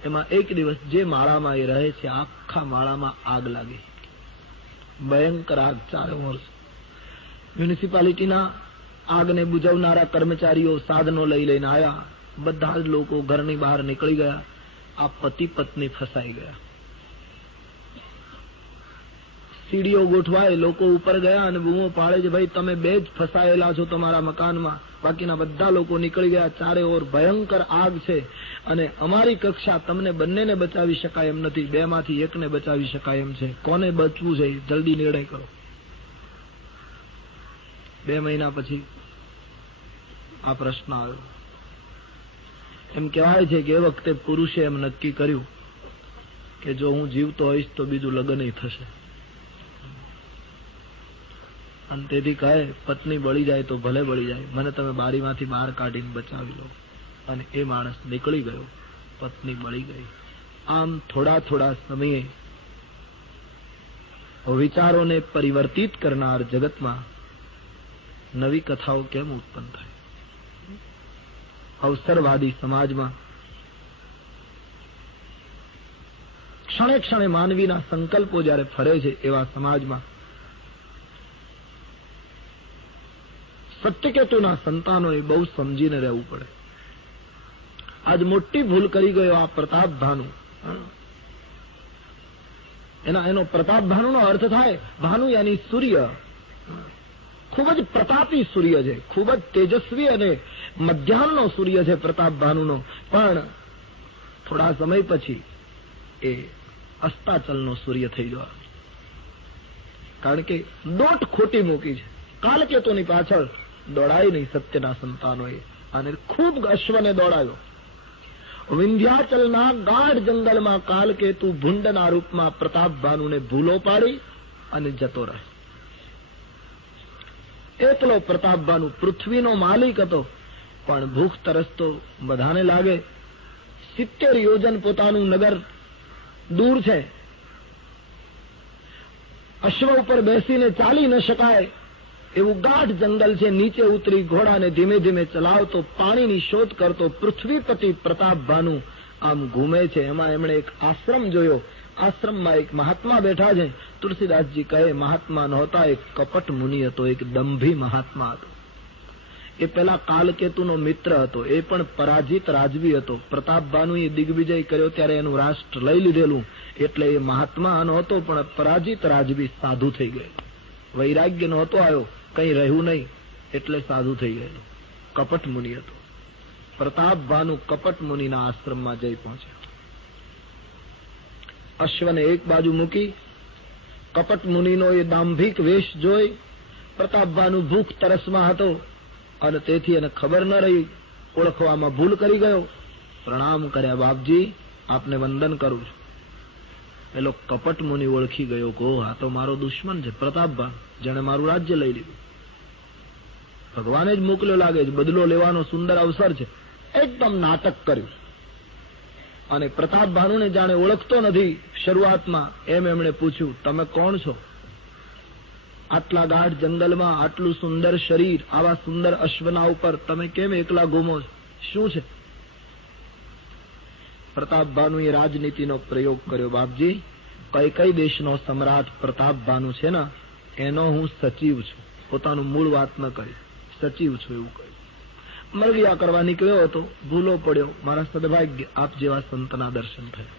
એમાં એક દિવસ જે માળામાં એ રહે છે, આખા માળામાં આગ લાગી, ભયંકર આગ. 4 વર્ષ મ્યુનિસિપાલિટીના આગને બુઝાવનારા કર્મચારીઓ સાધનો લઈને આવ્યા. બધા જ લોકો ઘરની બહાર નીકળી ગયા. આ પતિ પત્ની ફસાઈ ગયા. સીડીઓ ગોઠવાય, લોકો ઉપર ગયા અને બૂમો પાડે છે, ભાઈ તમે 2 જ ફસાયેલા છો તમારા મકાનમાં, બાકીના બધા લોકો નીકળી ગયા. 4 ઓર ભયંકર આગ છે અને અમારી કક્ષા તમને બંનેને બચાવી શકાય એમ નથી, 2 માંથી એકને બચાવી શકાય એમ છે. કોને બચવું છે જલ્દી નિર્ણય કરો. 2 મહિના પછી આ પ્રશ્ન આવ્યો. એમ કહેવાય છે કે એ વખતે પુરુષે એમ નક્કી કર્યું કે જો હું જીવતો હોઈશ તો બીજું લગ્ન થશે. અને તેથી કહે પત્ની બળી જાય તો ભલે બળી જાય, મને તમે બારીમાંથી બહાર કાઢીને બચાવી લો. અને એ માણસ નીકળી ગયો, પત્ની બળી ગઈ. આમ થોડા થોડા સમયે વિચારોને પરિવર્તિત કરનાર જગતમાં નવી કથાઓ કેમ ઉત્પન્ન થાય? અવસરવાદી સમાજમાં ક્ષણે ક્ષણે માનવીના સંકલ્પો જ્યારે ફરે છે, એવા સમાજમાં સત્યકેતુના સંતાનોએ બહુ સમજીને રહેવું પડે. આજ મોટી ભૂલ કરી ગયો આ પ્રતાપ ભાનુ. એનો પ્રતાપ ભાનુનો અર્થ થાય, ભાનુ યાની સૂર્ય. ખૂબ જ પ્રતાપી સૂર્ય છે, ખૂબ જ તેજસ્વી અને મધ્યાહનનો સૂર્ય છે પ્રતાપ ભાનુનો. પણ થોડા સમય પછી એ અસ્તાચલનો સૂર્ય થઈ ગયો. કારણ કે દોટ ખોટી મૂકી છે. કાલકેતુની પાછળ દોડાય નહીં સત્યના સંતાનોએ, અને ખૂબ અશ્વને દોડાયો. વિંધ્યાચલના ગાઢ જંગલમાં કાલકેતુ ભૂંડના રૂપમાં પ્રતાપ ભાનુને ભૂલો પાડી અને જતો રહે. એકલો પ્રતાપ ભાનુ પૃથ્વીનો માલિક હતો, પણ ભૂખ તરસ તો બધાને લાગે. 70 યોજન પોતાનું નગર દૂર છે. અશ્વ ઉપર બેસીને ચાલી ન શકાય એવું ગાઢ જંગલ છે. નીચે ઉતરી ઘોડાને ધીમે ધીમે ચલાવતો, પાણીની શોધ કરતો પૃથ્વીપતિ પ્રતાપ ભાનુ આમ ઘૂમે છે. એમાં એમણે એક આશ્રમ જોયો. આશ્રમમાં એક મહાત્મા બેઠા છે. તુલસીદાસજી કહે, મહાત્મા નહોતા, એક કપટ મુનિ હતો, એક દંભી મહાત્મા હતો. એ પેલા કાલકેતુનો મિત્ર હતો. એ પણ પરાજિત રાજવી હતો. પ્રતાપ ભાનુએ દિગ્વિજય કર્યો ત્યારે એનું રાષ્ટ્ર લઈ લીધેલું, એટલે એ મહાત્મા નહોતો, પણ પરાજિત રાજવી સાધુ થઈ ગયો. વૈરાગ્ય નહોતો આવ્યો, કઈ રહ્યું નહીં, એટલે સાધુ થઈ ગયેલો. કપટ મુનિ હતો. પ્રતાપ ભાનુ કપટ મુનિના આશ્રમમાં જઈ પહોંચ્યા. અશ્વને એક બાજુ મૂકી, કપટ મુનિનો એ દાંભિક વેશ જોઈ પ્રતાપ ભાનુ ભૂખ તરસમાં હતો, અને તેથી એને ખબર ન રહી, ઓળખવામાં ભૂલ કરી ગયો. પ્રણામ કર્યા, બાપજી આપને વંદન કરું છું. પેલો કપટ મુનિ ઓળખી ગયો, કો આ તો મારો દુશ્મન છે પ્રતાપ ભાનુ, જેને મારું રાજ્ય લઈ લીધું. ભગવાને જ મોકલ્યો લાગે છે, બદલો લેવાનો સુંદર અવસર છે. એકદમ નાટક કર્યું, અને પ્રતાપ ભાનુને જાણે ઓળખતો નથી શરૂઆતમાં, એમ એમણે પૂછ્યું, તમે કોણ છો? આટલા ગાઢ જંગલમાં આટલું સુંદર શરીર, આવા સુંદર અશ્વના ઉપર તમે કેમ એકલા ઘૂમો છો? શું છે? પ્રતાપ ભાનુએ રાજનીતિનો પ્રયોગ કર્યો. બાપજી, કઈ દેશનો સમ્રાટ પ્રતાપ ભાનુ છે ને, એનો હું સચિવ છું. પોતાનું મૂળ વાત ન કરી, સચિવ છું એવું કહ્યું. મરગિયા કરવા નીકળ્યો હતો, ભૂલો પડ્યો. મારા સદભાગ્ય આપ જેવા સંતના દર્શન થયા.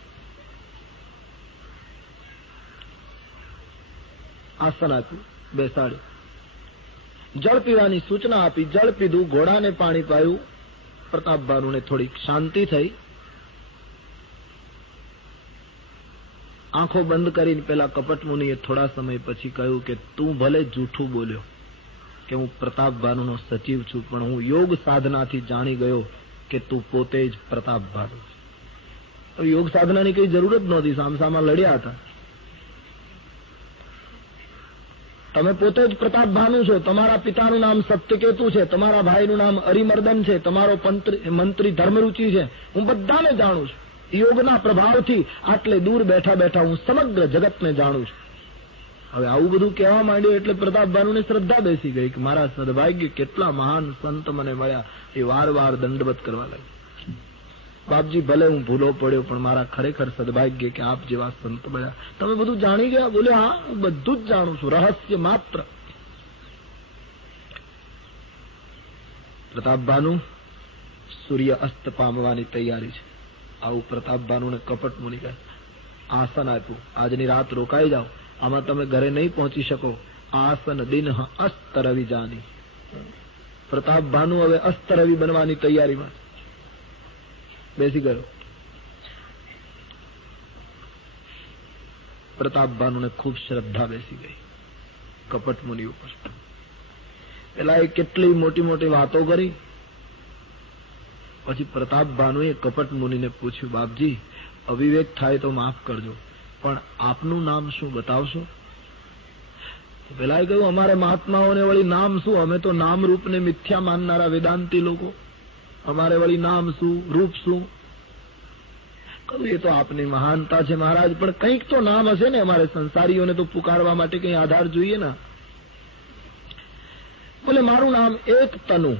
આસન આપ્યું, બેસાડ્યું, જળ પીવાની સૂચના આપી. જળ પીધું, ઘોડાને પાણી પાયું. પ્રતાપ ભાનુને થોડીક શાંતિ થઈ. આંખો બંધ કરીને પેલા કપટ મુનિએ થોડા સમય પછી કહ્યું કે તું ભલે જૂઠું બોલ્યો કે હું પ્રતાપ ભાનુનો સચિવ છું, પણ હું યોગ સાધનાથી જાણી ગયો કે તું પોતે જ પ્રતાપ ભાનુ છે. યોગ સાધનાની કઈ જરૂર જ નહોતી, સામસામા લડ્યા હતા. તમે પોતે જ પ્રતાપ ભાનુ છો. તમારા પિતાનું નામ સત્યકેતુ છે, તમારા ભાઈનું નામ અરિમર્દન છે, તમારો મંત્રી ધર્મરુચિ છે. હું બધાને જાણું છું. યોગના પ્રભાવથી આટલે દૂર બેઠા બેઠા હું સમગ્ર જગતને જાણું છું. હવે આવું બધું કહેવા માંડ્યું એટલે પ્રતાપ ભાનુને શ્રદ્ધા બેસી ગઈ કે મારા સદભાગ્ય કેટલા મહાન સંત મને મળ્યા. એ વાર દંડવત કરવા લાગ્યા. બાપજી, ભલે હું ભૂલો પડ્યો, પણ મારા ખરેખર સદભાગ્ય કે આપ જેવા સંત મળ્યા. તમે બધું જાણી ગયા? બોલે, હા, હું બધું જ જાણું છું, રહસ્ય માત્ર. પ્રતાપ ભાનુ, સૂર્ય અસ્ત પામવાની તૈયારી છે. આવું પ્રતાપ ભાનુને કપટ મુનિ કહે. આસન આપ્યું, આજની રાત રોકાઈ જાઓ, આમાં તમે ઘરે નહીં પહોંચી શકો. આસન દિન અસ્ત રવિ જાની. પ્રતાપ ભાનુ હવે અસ્ત રવિ બનવાની તૈયારીમાં બેસી ગયો. પ્રતાપ ભાનુને ખૂબ શ્રદ્ધા બેસી ગઈ કપટ મુનિ ઉપર. પેલા એ કેટલી મોટી મોટી વાતો કરી. પછી પ્રતાપ ભાનુએ કપટ મુનિને પૂછ્યું, બાપજી, અવિવેક થાય તો માફ કરજો, પણ આપનું નામ શું બતાવશો? પેલા કહ્યું, અમારે મહાત્માઓને વળી નામ શું? અમે તો નામ રૂપને મિથ્યા માનનારા વેદાંતી લોકો. અમારે વળી નામ શું, રૂપ શું? કહું એ તો આપની મહાનતા છે મહારાજ, પણ કંઈક તો નામ હશે ને, અમારે સંસારીઓને તો પુકારવા માટે કંઈ આધાર જોઈએ ને. બોલે મારું નામ એક તનુ.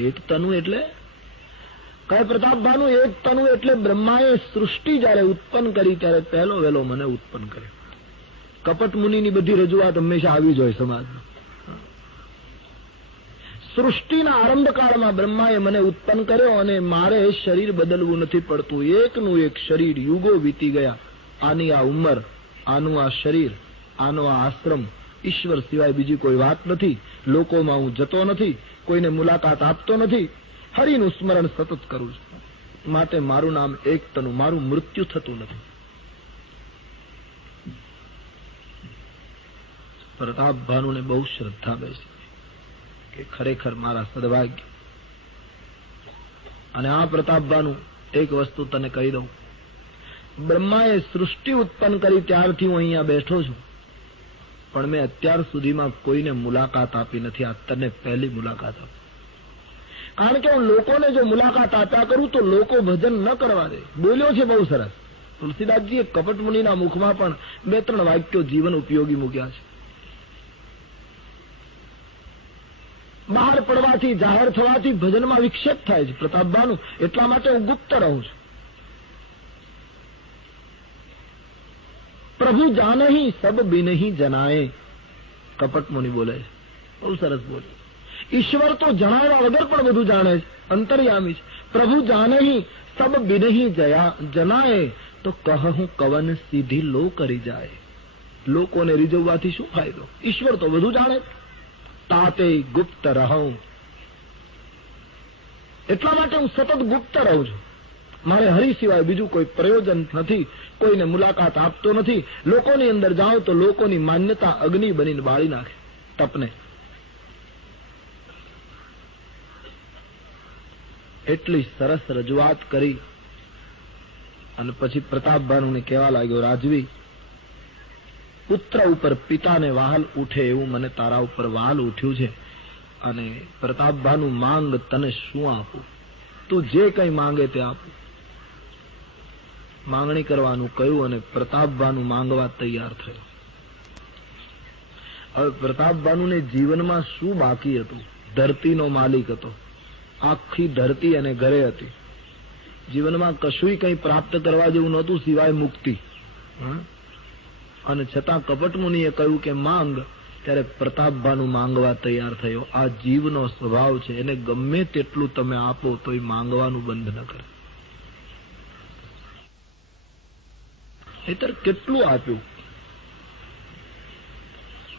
એક તનુ એટલે કહે પ્રતાપભાનું એક તનુ એટલે બ્રહ્માએ સૃષ્ટિ જયારે ઉત્પન્ન કરી ત્યારે પહેલો વહેલો મને ઉત્પન્ન કર્યો. કપટ મુનિની બધી રજૂઆત હંમેશા આવી જ હોય સમાજમાં. સૃષ્ટિના આરંભકાળમાં બ્રહ્માએ મને ઉત્પન્ન કર્યો અને મારે શરીર બદલવું નથી પડતું. એકનું એક શરીર, યુગો વીતી ગયા. આની આ ઉંમર, આનું આ શરીર, આનો આ આશ્રમ, ઈશ્વર સિવાય બીજી કોઈ વાત નથી. લોકોમાં હું જતો નથી, કોઈને મુલાકાત આપતો નથી, હરિનું સ્મરણ સતત કરું છું. માટે મારું નામ એક તનું, મારું મૃત્યુ થતું નથી. પ્રતાપ ભાનુને બહુ શ્રદ્ધા બેસી કે ખરેખર મારા સદભાગ્ય. અને આ પ્રતાપ ભાનુ, એક વસ્તુ તને કહી દઉં, બ્રહ્માએ સૃષ્ટિ ઉત્પન્ન કરી ત્યારથી હું અહીંયા બેઠો છું, પણ મેં અત્યાર સુધીમાં કોઈને મુલાકાત આપી નથી. આ તને પહેલી મુલાકાત આપી. કારણ કે હું લોકોને જો મુલાકાત આપ્યા કરું તો લોકો ભજન ન કરવા દે. બોલ્યો છે બહુ સરસ તુલસીદાસજીએ કપટ મુનિના મુખમાં પણ 2-3 વાક્યો જીવન ઉપયોગી મૂક્યા છે. બહાર પડવાથી, જાહેર થવાથી ભજનમાં વિક્ષેપ થાય છે પ્રતાપભાનું, એટલા માટે હું ગુપ્ત રહું છું. પ્રભુ જાનહી સબ બિનહી જનાએ, કપટ મુનિ બોલે છે, બહુ સરસ બોલે. ઈશ્વર તો જણાવ્યા વગર પણ બધું જાણે છે, અંતર્યામી છે. પ્રભુ જાનહી સબ બિનહી જનાએ, તો કહું કવન સીધી લો કરી જાય. લોકોને રીઝવવાથી શું ફાયદો? ઈશ્વર તો બધું જાણે. તાતે ગુપ્ત રહું, એટલા માટે હું સતત ગુપ્ત રહું છું. મારે હરિ સિવાય બીજું કોઈ પ્રયોજન નથી, કોઈને મુલાકાત આપતો નથી. લોકોની અંદર જાઉં તો લોકોની માન્યતા અગ્નિ બનીને બાળી નાખે તપને. એટલી સરસ રજૂઆત કરી અને પછી પ્રતાપભાનુને કહેવા લાગ્યો, રાજવી, પુત્ર ઉપર પિતાને વહાલ ઉઠે એવું મને તારા ઉપર વહાલ ઉઠ્યું છે. અને પ્રતાપભાનું માંગ, તને શું આપું? તું જે કંઈ માંગે તે આપું. માંગણી કરવાનું કહ્યું અને પ્રતાપભાનું માંગવા તૈયાર થયો. હવે પ્રતાપભાનુને જીવનમાં શું બાકી હતું? ધરતીનો માલિક હતો, આખી ધરતી એને ઘરે હતી. જીવનમાં કશુંય કંઈ પ્રાપ્ત કરવા જેવું નહોતું સિવાય મુક્તિ. અને છતાં કપટ મુનિએ કહ્યું કે માંગ, ત્યારે પ્રતાપભાનુ માંગવા તૈયાર થયો. આ જીવનો સ્વભાવ છે, એને ગમે તેટલું તમે આપો તો એ માંગવાનું બંધ ન કરે. નહીંતર કેટલું આપ્યું?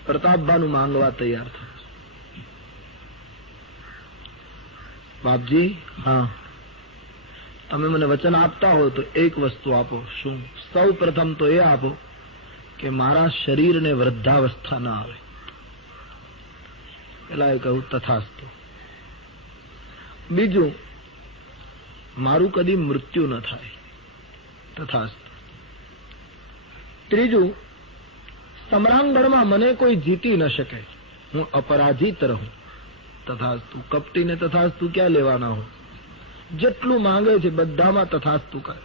પ્રતાપભાનુ માંગવા તૈયાર થયો. બાપજી, હા, તમે મને વચન આપતા હો તો એક વસ્તુ આપો. શું? સૌ પ્રથમ તો એ આપો કે મારા શરીરને વૃદ્ધાવસ્થા ના આવે. પેલા એ કહ્યું તથાસ્તુ. બીજું, મારું કદી મૃત્યુ ન થાય. તથાસ્તુ. ત્રીજું, સમ્રાંગણમાં મને કોઈ જીતી ન શકે, હું અપરાજિત રહું. તથાસ્તુ. કપટીને તથાસ્તુ ક્યાં લેવાના હો? જેટલું માંગે છે બધામાં તથાસ્તુ કરે.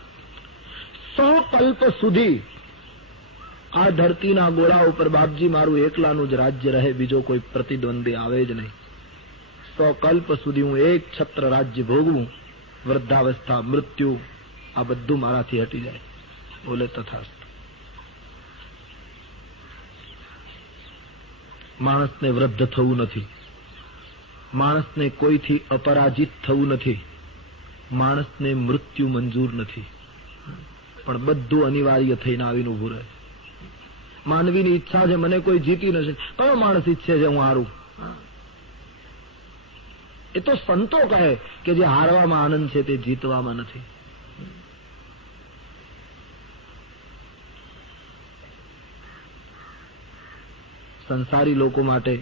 100 કલ્પ સુધી આ ધરતીના ગોળા ઉપર બાપજી મારું એકલાનું જ રાજ્ય રહે, બીજો કોઈ પ્રતિદ્વંદી આવે જ નહીં. 100 કલ્પ સુધી હું એક છત્ર રાજ્ય ભોગવું, વૃદ્ધાવસ્થા, મૃત્યુ, આ બધું મારાથી હટી જાય. બોલે તથાસ્તુ. માણસને વૃદ્ધ થવું નથી, માણસને કોઈથી અપરાજિત થવું નથી, માણસને મૃત્યુ મંજૂર નથી, પણ બધું અનિવાર્ય થઈને આવીને ઉભું રહે. માનવીની ઈચ્છા છે મને કોઈ જીતી નથી. કયો માણસ ઈચ્છે છે હું હારું? એ તો સંતો કહે કે જે હારવામાં આનંદ છે તે જીતવામાં નથી. સંસારી લોકો માટે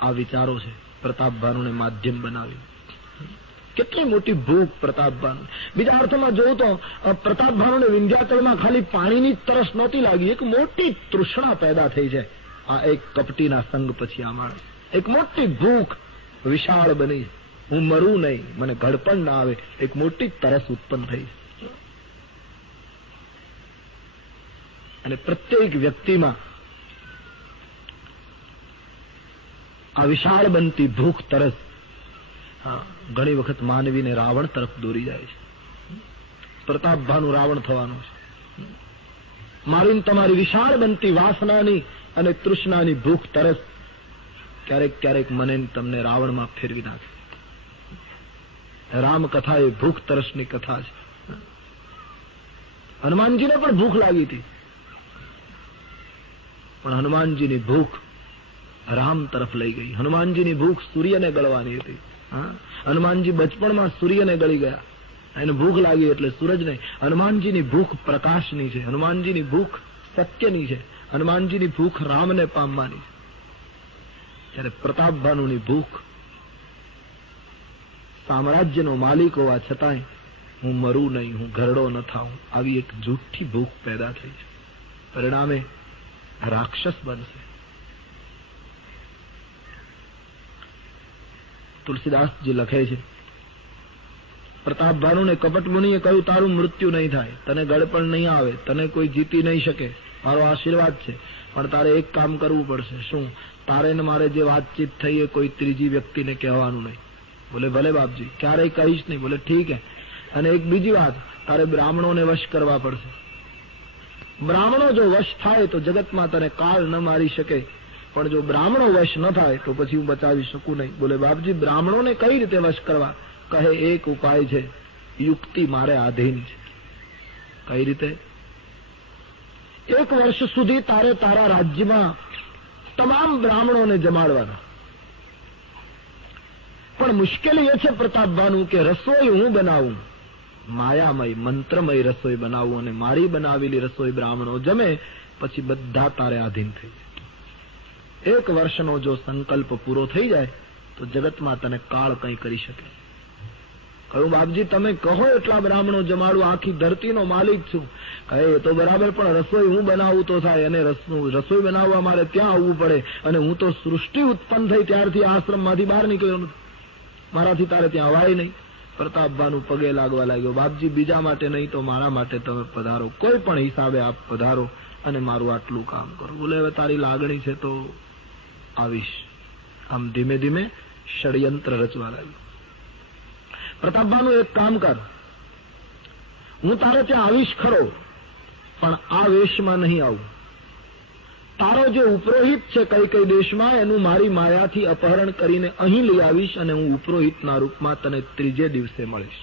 આ વિચારો છે. પ્રતાપભાનુને માધ્યમ બનાવ્યું. કેટલી મોટી ભૂખ પ્રતાપભાનુ. બીજા અર્થમાં જોઉં તો પ્રતાપભાનુને વિંધ્યાચલમાં ખાલી પાણીની તરસ નહોતી લાગી, એક મોટી તૃષ્ણા પેદા થઈ છે આ એક કપટીના સંગ પછી. આ માણસ એક મોટી ભૂખ વિશાળ બની. હું મરું નહીં, મને ઘડપણ ના આવે, એક મોટી તરસ ઉત્પન્ન થઈ. અને પ્રત્યેક વ્યક્તિમાં આ વિશાળ બનતી ભૂખ તરસ ઘણી વખત માનવીને રાવણ તરફ દોરી જાય છે. પ્રતાપભાનું રાવણ થવાનું છે. મારી તમારી વિશાળ બનતી વાસનાની અને તૃષ્ણાની ભૂખ તરસ ક્યારેક ક્યારેક મને તમને રાવણમાં ફેરવી નાખે. રામકથા એ ભૂખ તરસની કથા છે. હનુમાનજીને પણ ભૂખ લાગી હતી, પણ હનુમાનજીની ભૂખ રામ તરફ લઈ ગઈ. હનુમાનજીની ભૂખ સૂર્યને ગળવાની હતી. હનુમાનજી બચપણમાં સૂર્યને ગળી ગયા. એને ભૂખ લાગી એટલે સૂરજ નહીં. હનુમાનજીની ભૂખ પ્રકાશની છે. હનુમાનજીની ભૂખ સત્યની છે. હનુમાનજીની ભૂખ રામને પામવાની છે. ત્યારે પ્રતાપભાનુની ભૂખ સામ્રાજ્યનો માલિક હોવા છતાંય હું મરું નહીં, હું ઘરડો ન થાઉં, આવી એક જૂઠી ભૂખ પેદા થઈ છે. પરિણામે રાક્ષસ બનશે. તુલસીદાસજી લખે છે, પ્રતાપભાનુને કપટ મુનિએ કહ્યું, તારું મૃત્યુ નહીં થાય, તને ગળપણ નહીં આવે, તને કોઈ જીતી નહીં શકે, મારો આશીર્વાદ છે, પણ તારે એક કામ કરવું પડશે. શું? તારે ને મારે જે વાતચીત થઈ એ કોઈ ત્રીજી વ્યક્તિને કહેવાનું નહીં. બોલે ભલે બાપજી, ક્યારેય કહીશ નહીં. બોલે ઠીક હે. અને એક બીજી વાત, તારે બ્રાહ્મણોને વશ કરવા પડશે. બ્રાહ્મણો જો વશ થાય તો જગતમાં તને કાળ ન મારી શકે, પણ જો બ્રાહ્મણો વશ ન થાય તો પછી હું બચાવી શકું નહીં. બોલે બાપજી, બ્રાહ્મણોને કઈ રીતે વશ કરવા? કહે એક ઉપાય છે, યુક્તિ મારે આધીન છે. કઈ રીતે? 1 વર્ષ સુધી તારે તારા રાજ્યમાં તમામ બ્રાહ્મણોને જમાડવાના. પણ મુશ્કેલી એ છે પ્રતાપભાનું કે રસોઈ હું બનાવું, માયામય મંત્રમય રસોઈ બનાવું, અને મારી બનાવેલી રસોઈ બ્રાહ્મણો જમે, પછી બધા તારે આધીન થઈ જાય. 1 વર્ષનો જો સંકલ્પ પૂરો થઈ જાય તો જગતમાં તને કાળ કંઈ કરી શકે. કહ્યું, બાપજી તમે કહો એટલા બ્રાહ્મણો જમાડું, આખી ધરતીનો માલિક છું. કહે એ તો બરાબર, પણ રસોઈ હું બનાવું તો થાય, અને રસોઈ બનાવવા મારે ત્યાં આવવું પડે, અને હું તો સૃષ્ટિ ઉત્પન્ન થઈ ત્યારથી આશ્રમમાંથી બહાર નીકળ્યો નથી, મારાથી તારે ત્યાં અવાય નહીં. પ્રતાપભાનું પગે લાગવા લાગ્યો, બાપજી બીજા માટે નહીં તો મારા માટે તમે પધારો, કોઈ પણ હિસાબે આપ પધારો અને મારું આટલું કામ કરો. બોલે હવે તારી લાગણી છે તો આવીશ. આમ ધીમે ધીમે ષડયંત્ર રચવા લાગ્યું. પ્રતાપભાનું એક કામ કર, હું તારે ત્યાં આવીશ ખરો, પણ આ વેશમાં નહીં આવું. તારો જે ઉપરોહિત છે કઈ દેશમાં, એનું મારી માયાથી અપહરણ કરીને અહીં લઈ આવીશ, અને હું ઉપરોહિતના રૂપમાં તને 3જે દિવસે મળીશ.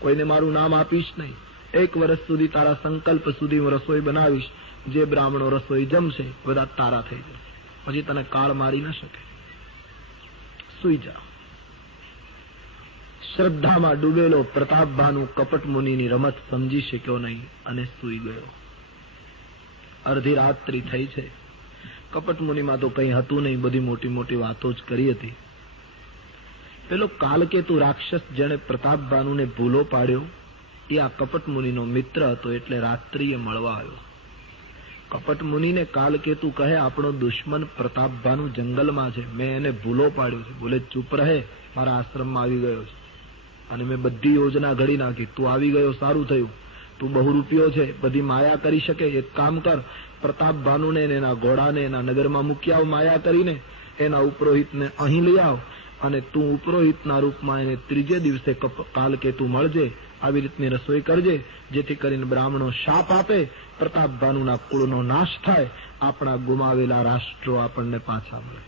કોઈને મારું નામ આપીશ નહીં. 1 વર્ષ સુધી તારા સંકલ્પ સુધી હું રસોઈ બનાવીશ. જે બ્રાહ્મણો રસોઈ જમશે બધા તારા થઈ જશે, પછી તને કાળ મારી ન શકે. સુઈ જા. શ્રદ્ધામાં ડૂબેલો પ્રતાપભાનુ કપટ મુનિની રમત સમજી શક્યો નહીં અને સૂઈ ગયો. અડધી રાત્રિ થઈ છે. કપટ મુનિમાં તો કંઈ હતું નહીં, બધી મોટી મોટી વાતો જ કરી હતી. પેલો કાલકેતુ રાક્ષસ જેણે પ્રતાપભાનુને ભૂલો પાડ્યો એ આ કપટ મુનિનો મિત્ર હતો, એટલે રાત્રિએ મળવા આવ્યો. કપટ મુનિને કાલકેતુ કહે, આપણો દુશ્મન પ્રતાપભાનુ જંગલમાં છે, મેં એને ભૂલો પાડ્યો છે. બોલે ચૂપ રહે, મારા આશ્રમમાં આવી ગયો છે અને મેં બધી યોજના ઘડી નાખી. તું આવી ગયો સારું થયું, તું બહુરૂપિયો છે, બધી માયા કરી શકે. એક કામ કર, પ્રતાપભાનુને એના ઘોડાને એના નગરમાં મૂકી આવ, માયા કરીને એના ઉપરોહિતને અહીં લઈ આવ, અને તું ઉપરોહિતના રૂપમાં એને 3જે દિવસે કાલકેતુ મળજે. આવી રીતની રસોઈ કરજે, જેથી કરીને બ્રાહ્મણો શાપ આપે, પ્રતાપભાનુના કુળનો નાશ થાય, આપણા ગુમાવેલા રાષ્ટ્રો આપણને પાછા મળે.